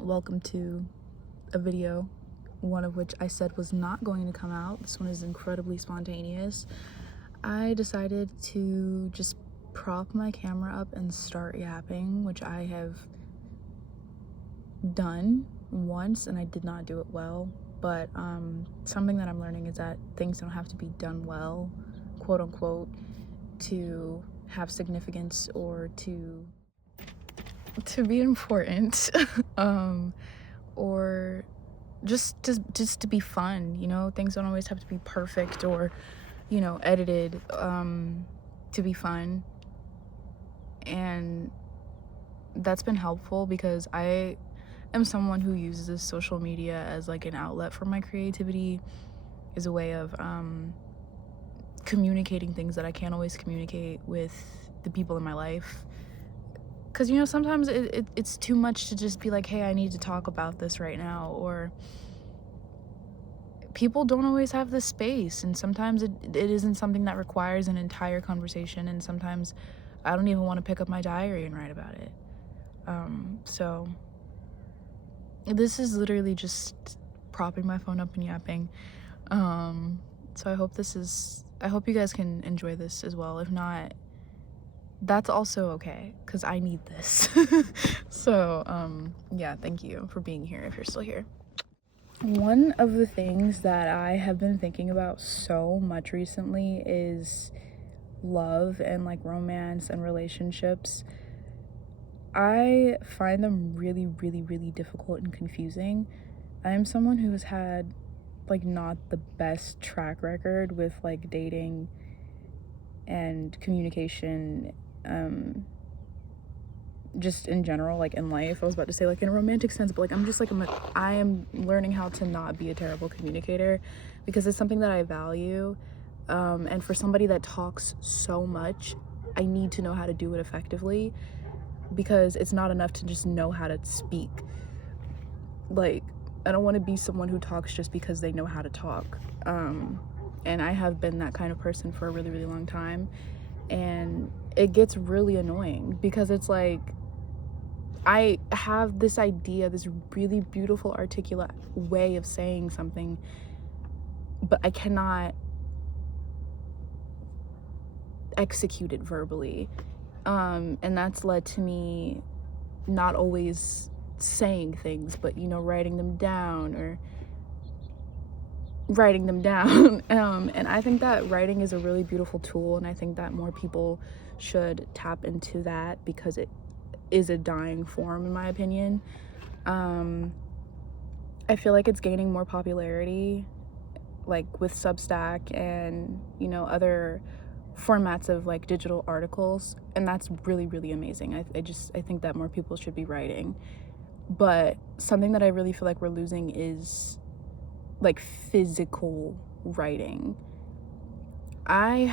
Welcome to a video, one of which I said was not going to come out. This one is incredibly spontaneous. I decided to just prop my camera up and start yapping, which I have done once and I did not do it well. But something that I'm learning is that things don't have to be done well, quote unquote, to have significance or to be important. Or just to be fun, you know. Things don't always have to be perfect or, you know, edited to be fun. And that's been helpful because I am someone who uses social media as like an outlet for my creativity, as a way of communicating things that I can't always communicate with the people in my life. Because, you know, sometimes it's too much to just be like, hey, I need to talk about this right now. Or people don't always have the space. And sometimes it isn't something that requires an entire conversation. And sometimes I don't even want to pick up my diary and write about it. So this is literally just propping my phone up and yapping. So I hope you guys can enjoy this as well. If not, that's also okay, because I need this. So yeah, thank you for being here if you're still here. One of the things that I have been thinking about so much recently is love and like romance and relationships. I find them really, really, really difficult and confusing. I am someone who has had like not the best track record with like dating and communication, just in general, like in life. I was about to say like in a romantic sense, but like I am learning how to not be a terrible communicator, because it's something that I value, and for somebody that talks so much, I need to know how to do it effectively, because it's not enough to just know how to speak. Like, I don't want to be someone who talks just because they know how to talk, and I have been that kind of person for a really, really long time. And it gets really annoying because it's like I have this idea, this really beautiful, articulate way of saying something, but I cannot execute it verbally. And that's led to me not always saying things, but, you know, writing them down. And I think that writing is a really beautiful tool, and I think that more people should tap into that, because it is a dying form, in my opinion. I feel like it's gaining more popularity, like with Substack and, you know, other formats of like digital articles, and that's really, really amazing. I think that more people should be writing. But something that I really feel like we're losing is like physical writing. I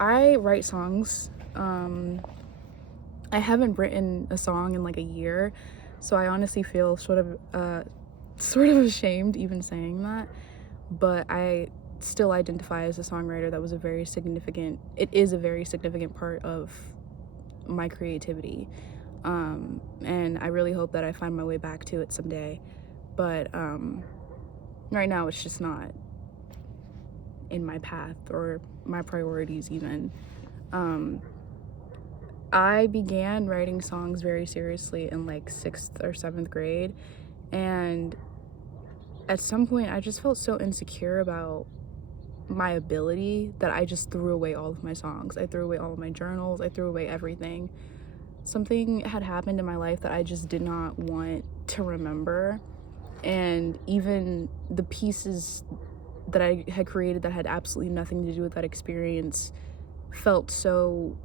write songs. I haven't written a song in like a year, so I honestly feel sort of ashamed even saying that, but I still identify as a songwriter. It is a very significant part of my creativity, and I really hope that I find my way back to it someday. But right now it's just not in my path or my priorities even. I began writing songs very seriously in like 6th or 7th grade, and at some point I just felt so insecure about my ability that I just threw away all of my songs. I threw away all of my journals. I threw away everything. Something had happened in my life that I just did not want to remember, and even the pieces that I had created that had absolutely nothing to do with that experience felt so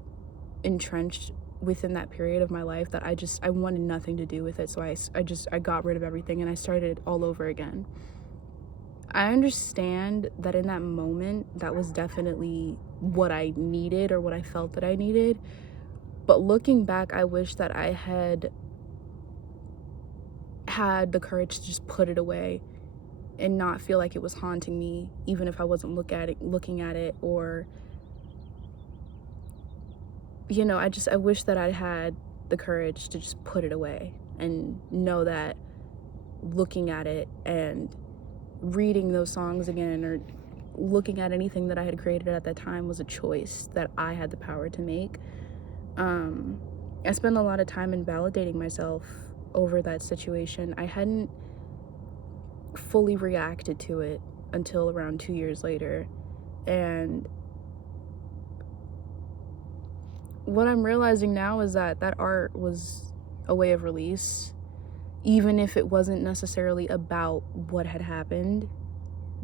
entrenched within that period of my life that I wanted nothing to do with it. So I got rid of everything and I started all over again. I understand that in that moment, that was definitely what I needed, or what I felt that I needed. But looking back, I wish that I had the courage to just put it away and not feel like it was haunting me, even if I wasn't looking at it, or, you know, I wish that I had the courage to just put it away and know that looking at it and reading those songs again or looking at anything that I had created at that time was a choice that I had the power to make. I spent a lot of time in validating myself over that situation. I hadn't fully reacted to it until around 2 years later. And what I'm realizing now is that art was a way of release, even if it wasn't necessarily about what had happened.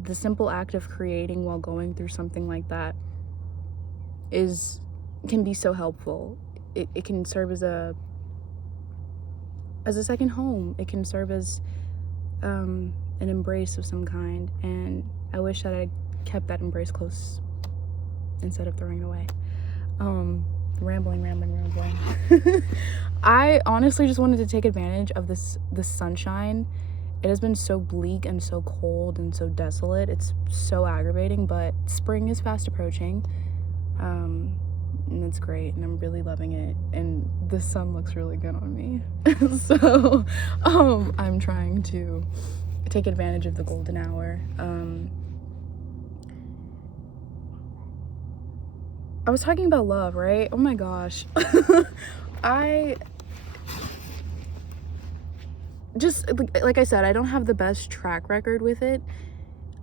The simple act of creating while going through something like that can be so helpful. It can serve as a second home. It can serve as an embrace of some kind, and I wish that I kept that embrace close instead of throwing it away. Rambling. I honestly just wanted to take advantage of the sunshine. It has been so bleak and so cold and so desolate. It's so aggravating, but spring is fast approaching. And it's great, and I'm really loving it, and the sun looks really good on me. So I'm trying to take advantage of the golden hour. I was talking about love, right? Oh my gosh. I just, like I said, I don't have the best track record with it,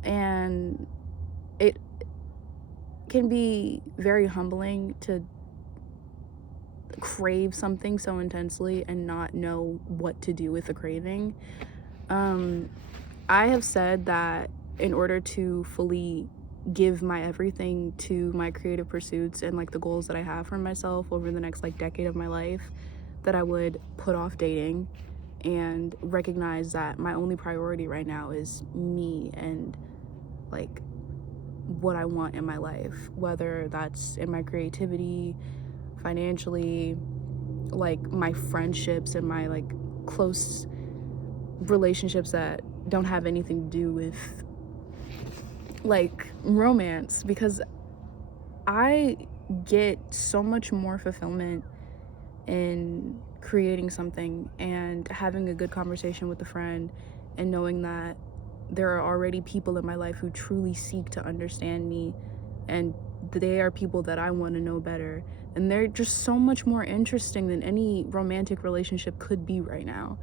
and it can be very humbling to crave something so intensely and not know what to do with the craving. I have said that in order to fully give my everything to my creative pursuits and like the goals that I have for myself over the next like decade of my life, that I would put off dating and recognize that my only priority right now is me and like what I want in my life, whether that's in my creativity, financially, like my friendships and my like close relationships that don't have anything to do with like romance, because I get so much more fulfillment in creating something and having a good conversation with a friend and knowing that there are already people in my life who truly seek to understand me, and they are people that I want to know better, and they're just so much more interesting than any romantic relationship could be right now.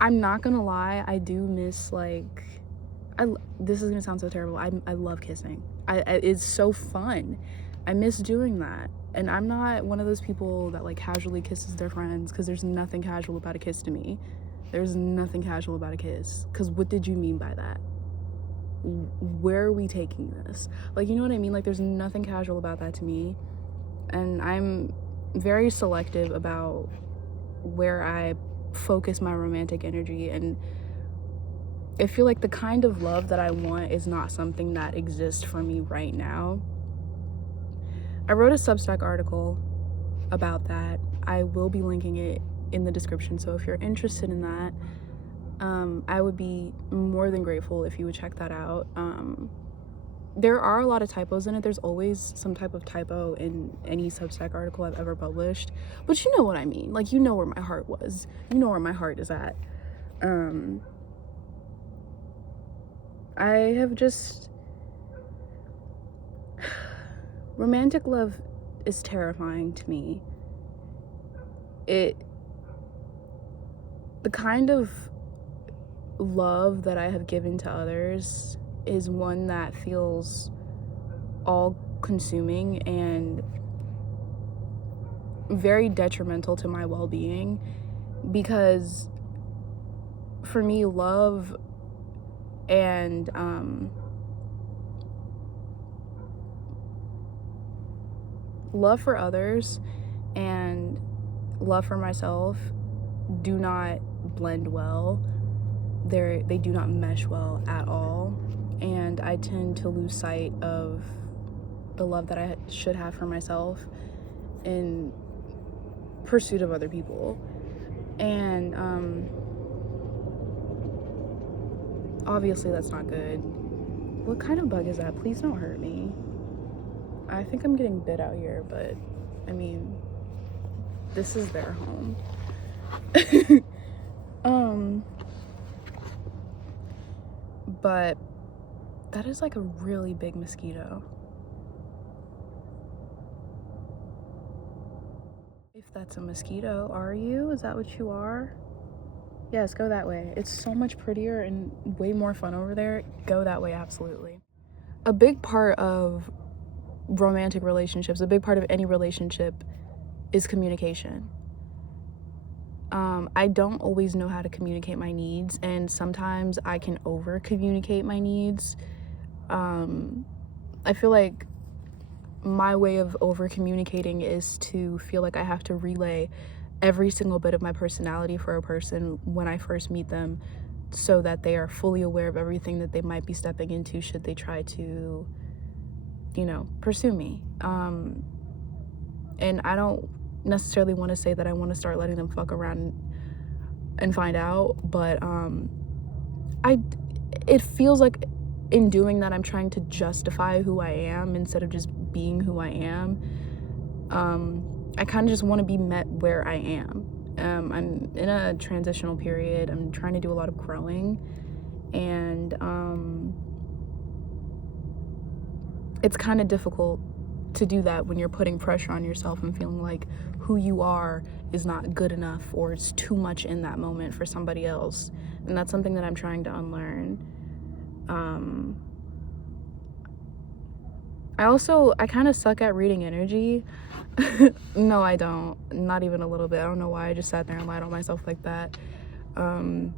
I'm not gonna lie, I do miss like this is gonna sound so terrible. I love kissing. It's so fun. I miss doing that. And I'm not one of those people that like casually kisses their friends, because there's nothing casual about a kiss to me. There's nothing casual about a kiss. Because what did you mean by that? Where are we taking this? Like, you know what I mean? Like, there's nothing casual about that to me. And I'm very selective about where I focus my romantic energy, and I feel like the kind of love that I want is not something that exists for me right now. I wrote a Substack article about that. I will be linking it in the description, so if you're interested in that, I would be more than grateful if you would check that out. There are a lot of typos in it. There's always some type of typo in any Substack article I've ever published, but you know what I mean. Like, you know where my heart was. You know where my heart is at. I have just... romantic love is terrifying to me. The kind of love that I have given to others is one that feels all-consuming and very detrimental to my well-being, because for me, love and love for others and love for myself do not blend well. They do not mesh well at all, and I tend to lose sight of the love that I should have for myself in pursuit of other people. And obviously that's not good. What kind of bug is that? Please don't hurt me. I think I'm getting bit out here, but I mean, this is their home. But that is like a really big mosquito. If that's a mosquito, are you? Is that what you are? Yes, go that way. It's so much prettier and way more fun over there. Go that way, absolutely. A big part of romantic relationships, a big part of any relationship is communication. I don't always know how to communicate my needs, and sometimes I can over communicate my needs. I feel like my way of over communicating is to feel like I have to relay every single bit of my personality for a person when I first meet them, so that they are fully aware of everything that they might be stepping into should they try to, pursue me. And I don't necessarily want to say that I want to start letting them fuck around and find out, but it feels like in doing that I'm trying to justify who I am instead of just being who I am. I kind of just want to be met where I am. I'm in a transitional period. I'm trying to do a lot of growing, and it's kind of difficult to do that when you're putting pressure on yourself and feeling like who you are is not good enough, or it's too much in that moment for somebody else. And that's something that I'm trying to unlearn. I kind of suck at reading energy. No, I don't. Not even a little bit. I don't know why I just sat there and lied on myself like that. I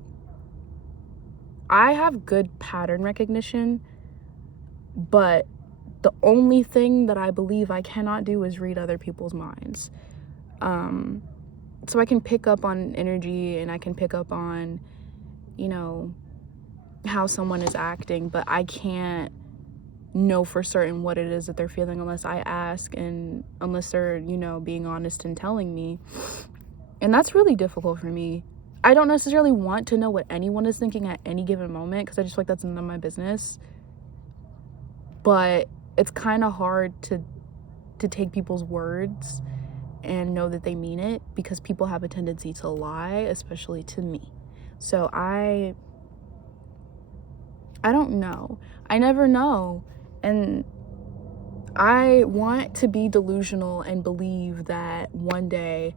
have good pattern recognition, but the only thing that I believe I cannot do is read other people's minds. So I can pick up on energy, and I can pick up on, how someone is acting, but I can't know for certain what it is that they're feeling unless I ask, and unless they're, being honest and telling me. And that's really difficult for me. I don't necessarily want to know what anyone is thinking at any given moment, because I just feel like that's none of my business. But it's kind of hard to take people's words and know that they mean it, because people have a tendency to lie, especially to me. So I don't know. I never know. And I want to be delusional and believe that one day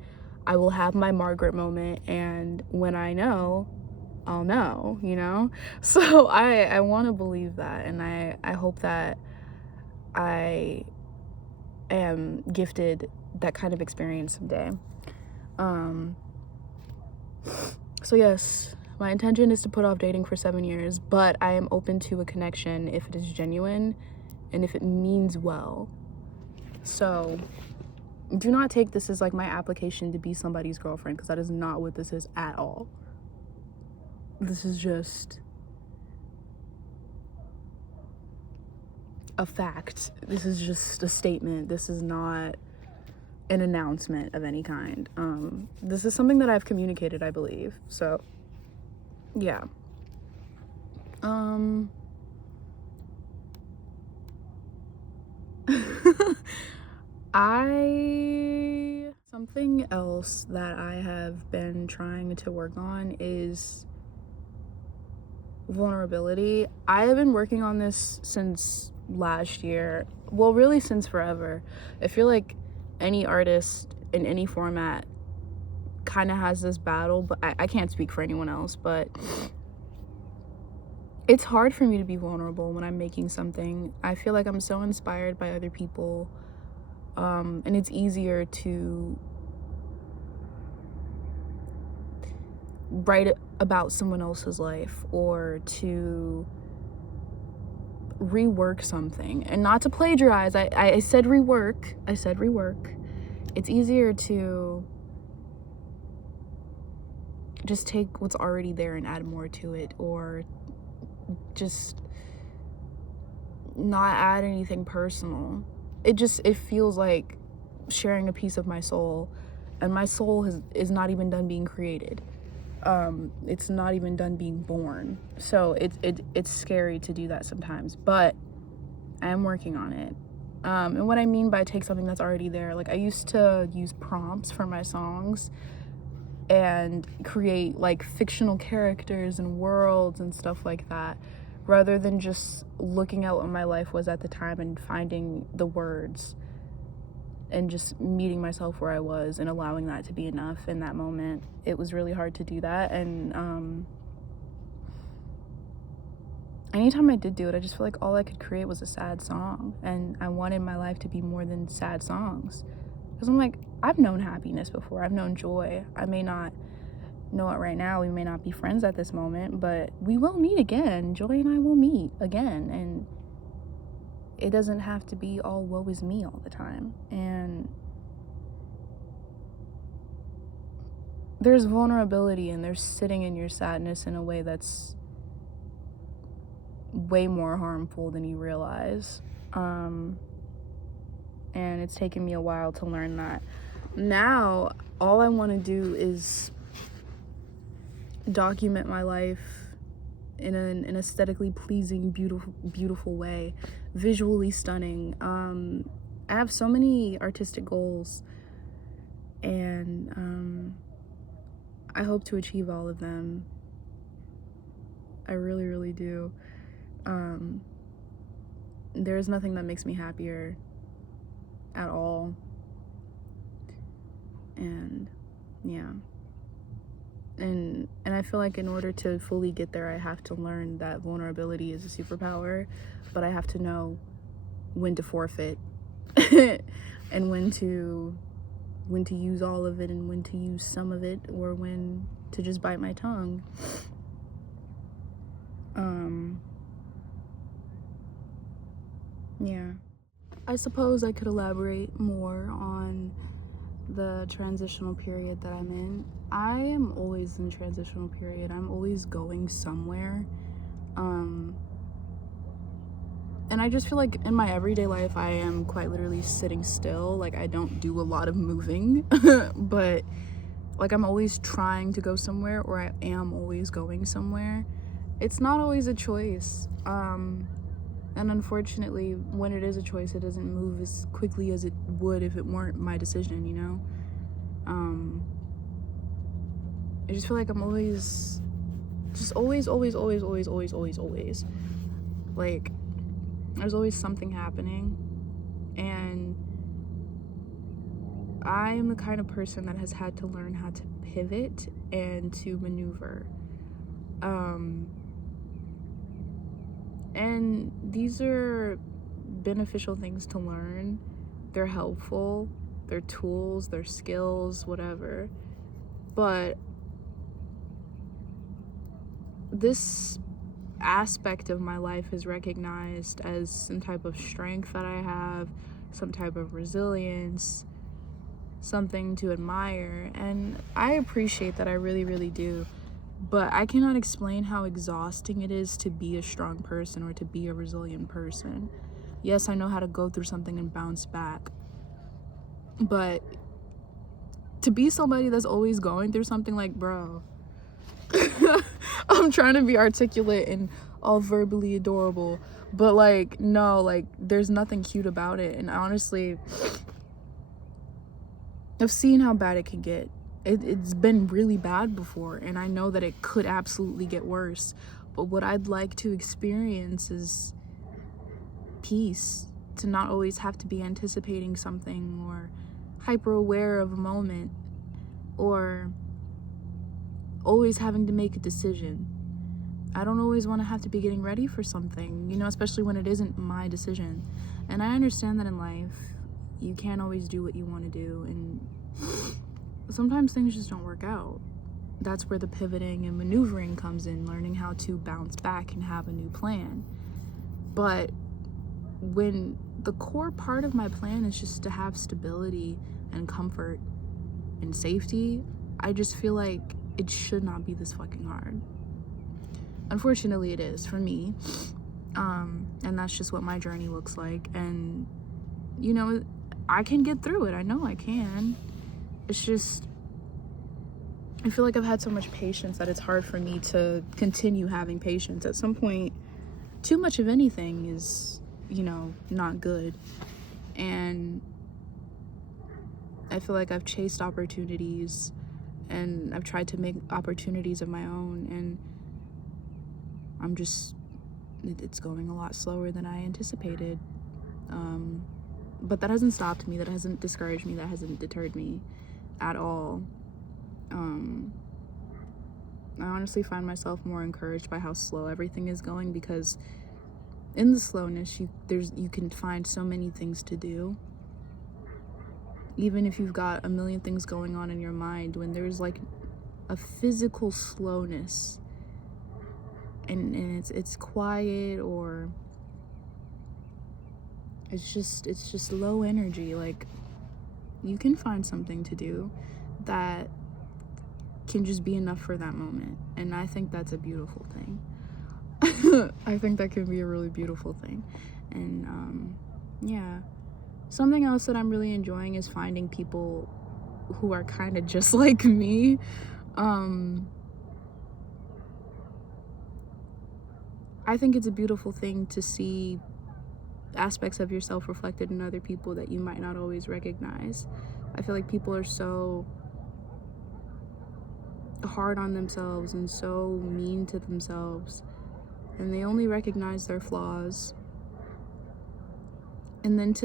I will have my Margaret moment, and when I know, I'll know, So I want to believe that, and I hope that I am gifted that kind of experience someday. So yes, my intention is to put off dating for 7 years, but I am open to a connection if it is genuine and if it means well. So do not take this as like my application to be somebody's girlfriend, because that is not what this is at all. This is just a fact. This is just a statement. This is not an announcement of any kind. This is something that I've communicated, I believe. So yeah. Something else that I have been trying to work on is vulnerability. I have been working on this since last year. Well, really since forever. I feel like any artist in any format kind of has this battle, but I can't speak for anyone else, but it's hard for me to be vulnerable when I'm making something. I feel like I'm so inspired by other people, and it's easier to write about someone else's life or to rework something, and not to plagiarize. I said rework. It's easier to just take what's already there and add more to it, or just not add anything personal. It feels like sharing a piece of my soul, and my soul is not even done being created. It's not even done being born. So it's scary to do that sometimes, but I am working on it. And what I mean by take something that's already there, like I used to use prompts for my songs and create like fictional characters and worlds and stuff like that, rather than just looking at what my life was at the time and finding the words and just meeting myself where I was and allowing that to be enough in that moment. It was really hard to do that, and anytime I did do it, I just feel like all I could create was a sad song, and I wanted my life to be more than sad songs, because I'm like, I've known happiness before, I've known joy. I may not know it right now, we may not be friends at this moment, but we will meet again. Joy and I will meet again, and it doesn't have to be all woe is me all the time. And there's vulnerability, and there's sitting in your sadness in a way that's way more harmful than you realize. And it's taken me a while to learn that. Now, all I want to do is document my life in an aesthetically pleasing, beautiful way, visually stunning. I have so many artistic goals, and I hope to achieve all of them. I really, really do. There is nothing that makes me happier at all. And yeah. And I feel like in order to fully get there, I have to learn that vulnerability is a superpower, but I have to know when to forfeit and when to use all of it, and when to use some of it, or when to just bite my tongue. Yeah. I suppose I could elaborate more on the transitional period that I'm in. I am always in transitional period. I'm always going somewhere. And I just feel like in my everyday life, I am quite literally sitting still. Like, I don't do a lot of moving, but like I'm always trying to go somewhere, or I am always going somewhere. It's not always a choice. And unfortunately, when it is a choice, it doesn't move as quickly as it would if it weren't my decision, you know? I just feel like I'm always, always. Like, there's always something happening. And I am the kind of person that has had to learn how to pivot and to maneuver. And these are beneficial things to learn. They're helpful. They're tools, they're skills, whatever. But this aspect of my life is recognized as some type of strength that I have, some type of resilience, something to admire. And I appreciate that, I really, really do. But I cannot explain how exhausting it is to be a strong person or to be a resilient person. Yes, I know how to go through something and bounce back. But to be somebody that's always going through something, like, bro, I'm trying to be articulate and all verbally adorable, but like, no, like, there's nothing cute about it. And honestly, I've seen how bad it can get. It's been really bad before, and I know that it could absolutely get worse. But what I'd like to experience is peace, to not always have to be anticipating something or hyper aware of a moment, or always having to make a decision. I don't always want to have to be getting ready for something, you know, especially when it isn't my decision. And I understand that in life, you can't always do what you want to do, and sometimes things just don't work out. That's where the pivoting and maneuvering comes in, learning how to bounce back and have a new plan. But when the core part of my plan is just to have stability and comfort and safety, I just feel like it should not be this fucking hard. Unfortunately, it is for me. And that's just what my journey looks like. And, you know, I can get through it. I know I can. It's just, I feel like I've had so much patience that it's hard for me to continue having patience. At some point, too much of anything is, you know, not good. And I feel like I've chased opportunities and I've tried to make opportunities of my own, and it's going a lot slower than I anticipated. But that hasn't stopped me, that hasn't discouraged me, that hasn't deterred me at all. I honestly find myself more encouraged by how slow everything is going, because in the slowness you can find so many things to do. Even if you've got a million things going on in your mind, when there's like a physical slowness and it's quiet, or it's just low energy, like, you can find something to do that can just be enough for that moment. And I think that's a beautiful thing. I think that can be a really beautiful thing. And yeah, something else that I'm really enjoying is finding people who are kind of just like me. I think it's a beautiful thing to see aspects of yourself reflected in other people that you might not always recognize. I feel like people are so hard on themselves and so mean to themselves, and they only recognize their flaws. And then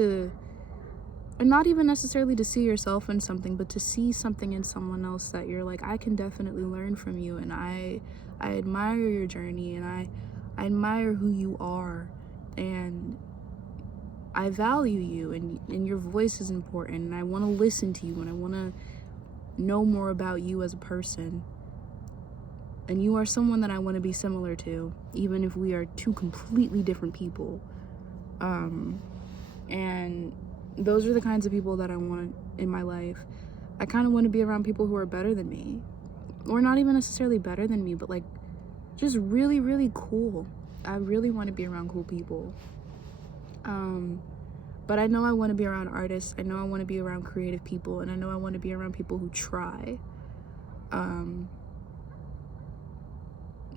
and not even necessarily to see yourself in something, but to see something in someone else that you're like, I can definitely learn from you, and I admire your journey, and I admire who you are, and I value you, and your voice is important, and I want to listen to you, and I want to know more about you as a person. And you are someone that I want to be similar to, even if we are two completely different people. And those are the kinds of people that I want in my life. I kind of want to be around people who are better than me, or not even necessarily better than me, but like just really, really cool. I really want to be around cool people. But I know I want to be around artists. I know I want to be around creative people, and I know I want to be around people who try.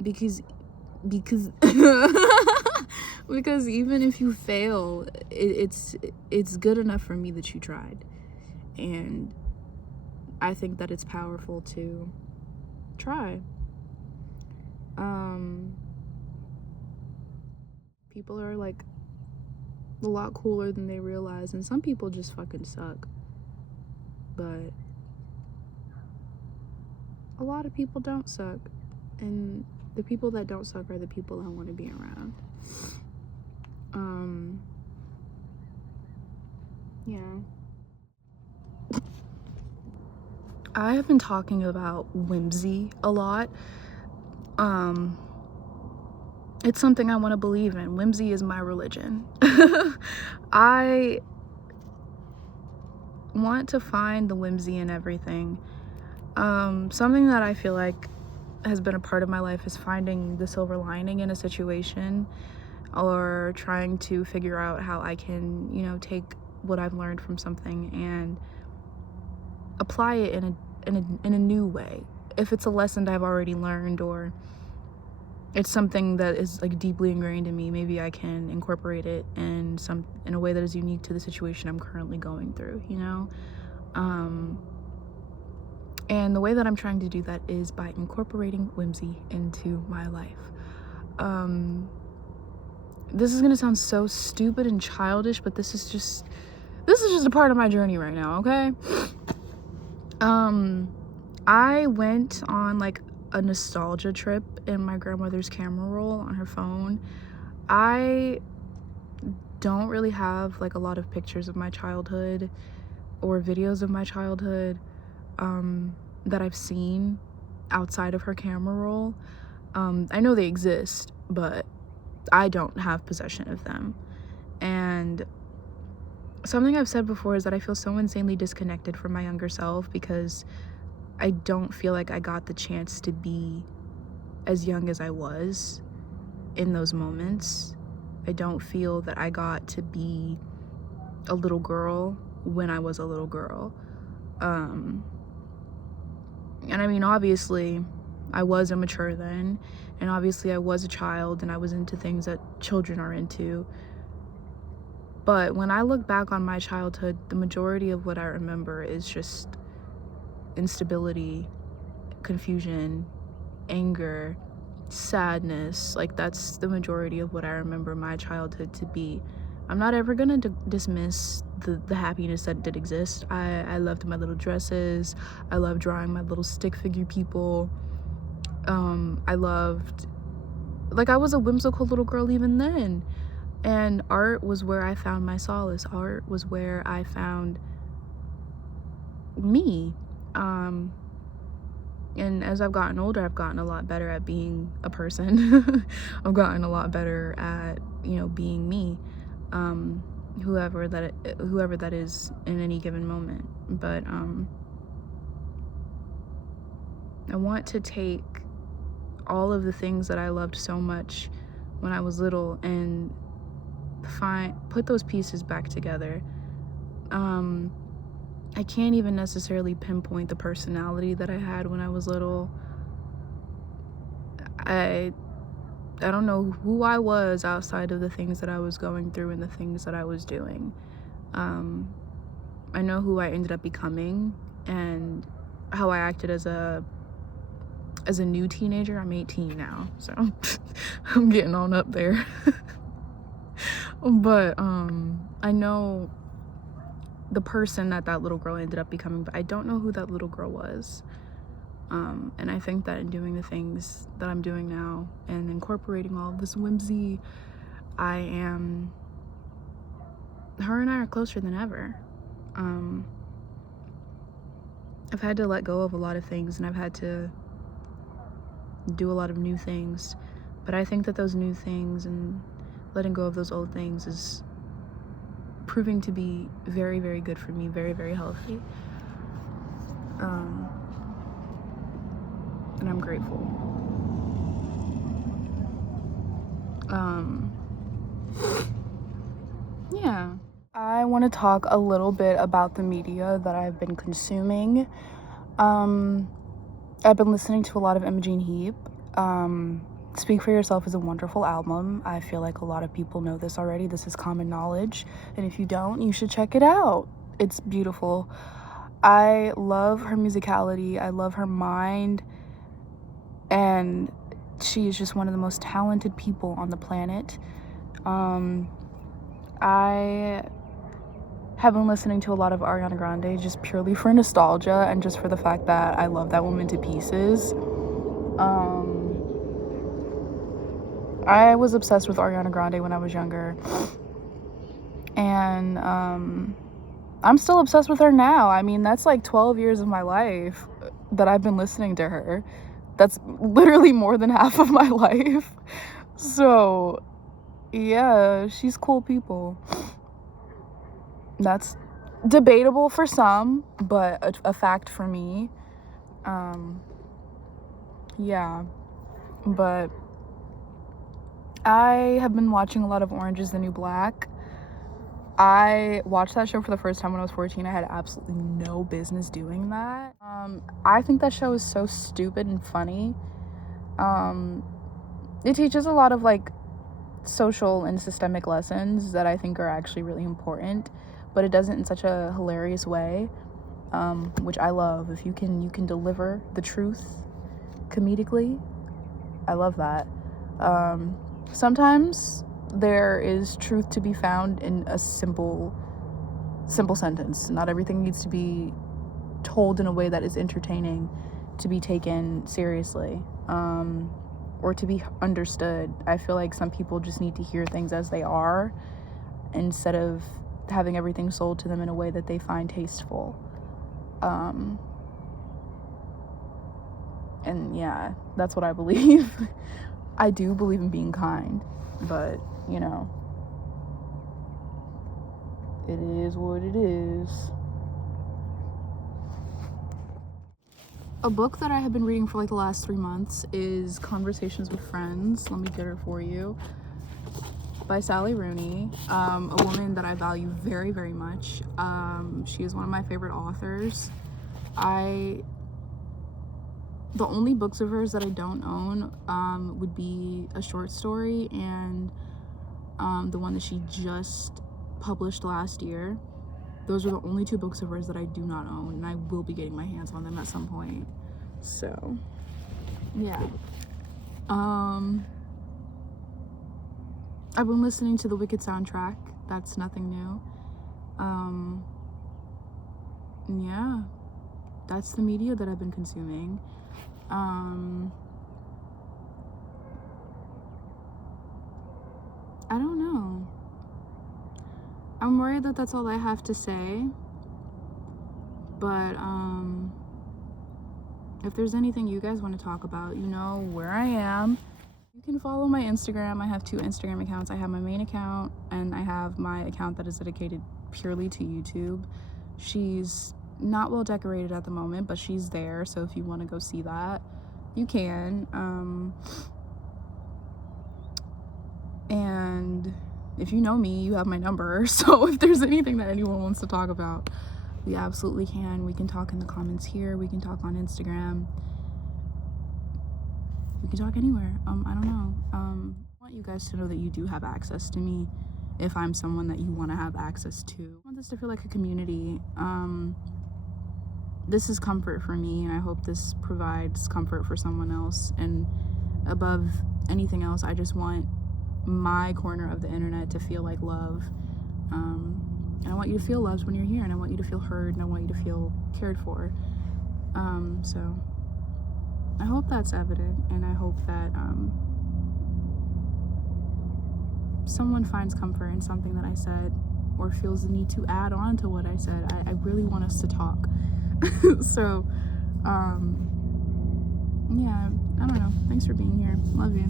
Because because even if you fail, it's good enough for me that you tried. And I think that it's powerful to try. People are like a lot cooler than they realize, and some people just fucking suck. But a lot of people don't suck, and the people that don't suck are the people I want to be around. Yeah. I have been talking about whimsy a lot. It's something I want to believe in. Whimsy is my religion. I want to find the whimsy in everything. Something that I feel like has been a part of my life is finding the silver lining in a situation, or trying to figure out how I can, take what I've learned from something and apply it in a new way. If it's a lesson that I've already learned, or it's something that is like deeply ingrained in me, maybe I can incorporate it in a way that is unique to the situation I'm currently going through, and the way that I'm trying to do that is by incorporating whimsy into my life. This is gonna sound so stupid and childish, but this is just a part of my journey right now, okay? I went on like a nostalgia trip in my grandmother's camera roll on her phone. I don't really have like a lot of pictures of my childhood or videos of my childhood that I've seen outside of her camera roll. I know they exist, but I don't have possession of them. And something I've said before is that I feel so insanely disconnected from my younger self, because I don't feel like I got the chance to be as young as I was in those moments. I don't feel that I got to be a little girl when I was a little girl. And I mean, obviously, I was immature then, and obviously I was a child, and I was into things that children are into. But when I look back on my childhood, the majority of what I remember is just instability, confusion, anger, sadness. Like, that's the majority of what I remember my childhood to be. I'm not ever gonna dismiss the happiness that did exist. I loved my little dresses. I loved drawing my little stick figure people. I loved, like, I was a whimsical little girl even then. And art was where I found my solace. Art was where I found me. And as I've gotten older, I've gotten a lot better at being a person. I've gotten a lot better at, being me, whoever that is in any given moment. But I want to take all of the things that I loved so much when I was little and put those pieces back together. I can't even necessarily pinpoint the personality that I had when I was little. I don't know who I was outside of the things that I was going through and the things that I was doing. I know who I ended up becoming and how I acted as a new teenager. I'm 18 now, so I'm getting on up there. But I know the person that little girl ended up becoming, but I don't know who that little girl was. And I think that in doing the things that I'm doing now and incorporating all of this whimsy, her and I are closer than ever. I've had to let go of a lot of things, and I've had to do a lot of new things, but I think that those new things and letting go of those old things is proving to be very, very good for me, very, very healthy. And I'm grateful. Yeah. I want to talk a little bit about the media that I've been consuming. I've been listening to a lot of Imogen Heap. Speak for Yourself is a wonderful album. I feel like a lot of people know this already. This is common knowledge. And if you don't, you should check it out. It's beautiful. I love her musicality. I love her mind. And she is just one of the most talented people on the planet. I have been listening to a lot of Ariana Grande just purely for nostalgia and just for the fact that I love that woman to pieces. I was obsessed with Ariana Grande when I was younger, and I'm still obsessed with her now. I mean, that's like 12 years of my life that I've been listening to her. That's literally more than half of my life. So yeah, she's cool people. That's debatable for some, but a fact for me. Yeah, but I have been watching a lot of Orange is the New Black. I watched that show for the first time when I was 14. I had absolutely no business doing that. I think that show is so stupid and funny. It teaches a lot of like social and systemic lessons that I think are actually really important, but it does it in such a hilarious way, which I love. If you can deliver the truth comedically, I love that. Sometimes there is truth to be found in a simple sentence. Not everything needs to be told in a way that is entertaining to be taken seriously, or to be understood. I feel like some people just need to hear things as they are instead of having everything sold to them in a way that they find tasteful. And yeah, that's what I believe. I do believe in being kind, but it is what it is. A book that I have been reading for like the last 3 months is Conversations with Friends. Let me get her for you. By Sally Rooney, a woman that I value very, very much. She is one of my favorite authors. The only books of hers that I don't own would be a short story and the one that she just published last year. Those are the only 2 books of hers that I do not own, and I will be getting my hands on them at some point. So, yeah. I've been listening to the Wicked soundtrack. That's nothing new. Yeah, that's the media that I've been consuming. I don't know. I'm worried that that's all I have to say. But, if there's anything you guys want to talk about, you know where I am. You can follow my Instagram. I have 2 Instagram accounts. I have my main account, and I have my account that is dedicated purely to YouTube. She's not well decorated at the moment, but she's there, so if you want to go see that, you can. And if you know me, you have my number, so if there's anything that anyone wants to talk about, we absolutely can. We can talk in the comments here. We can talk on Instagram. We can talk anywhere. I don't know. I want you guys to know that you do have access to me if I'm someone that you want to have access to. I want this to feel like a community. This is comfort for me, and I hope this provides comfort for someone else. And above anything else, I just want my corner of the internet to feel like love. And I want you to feel loved when you're here, and I want you to feel heard, and I want you to feel cared for. So I hope that's evident, and I hope that someone finds comfort in something that I said, or feels the need to add on to what I said. I really want us to talk. So, yeah, I don't know. Thanks for being here. Love you.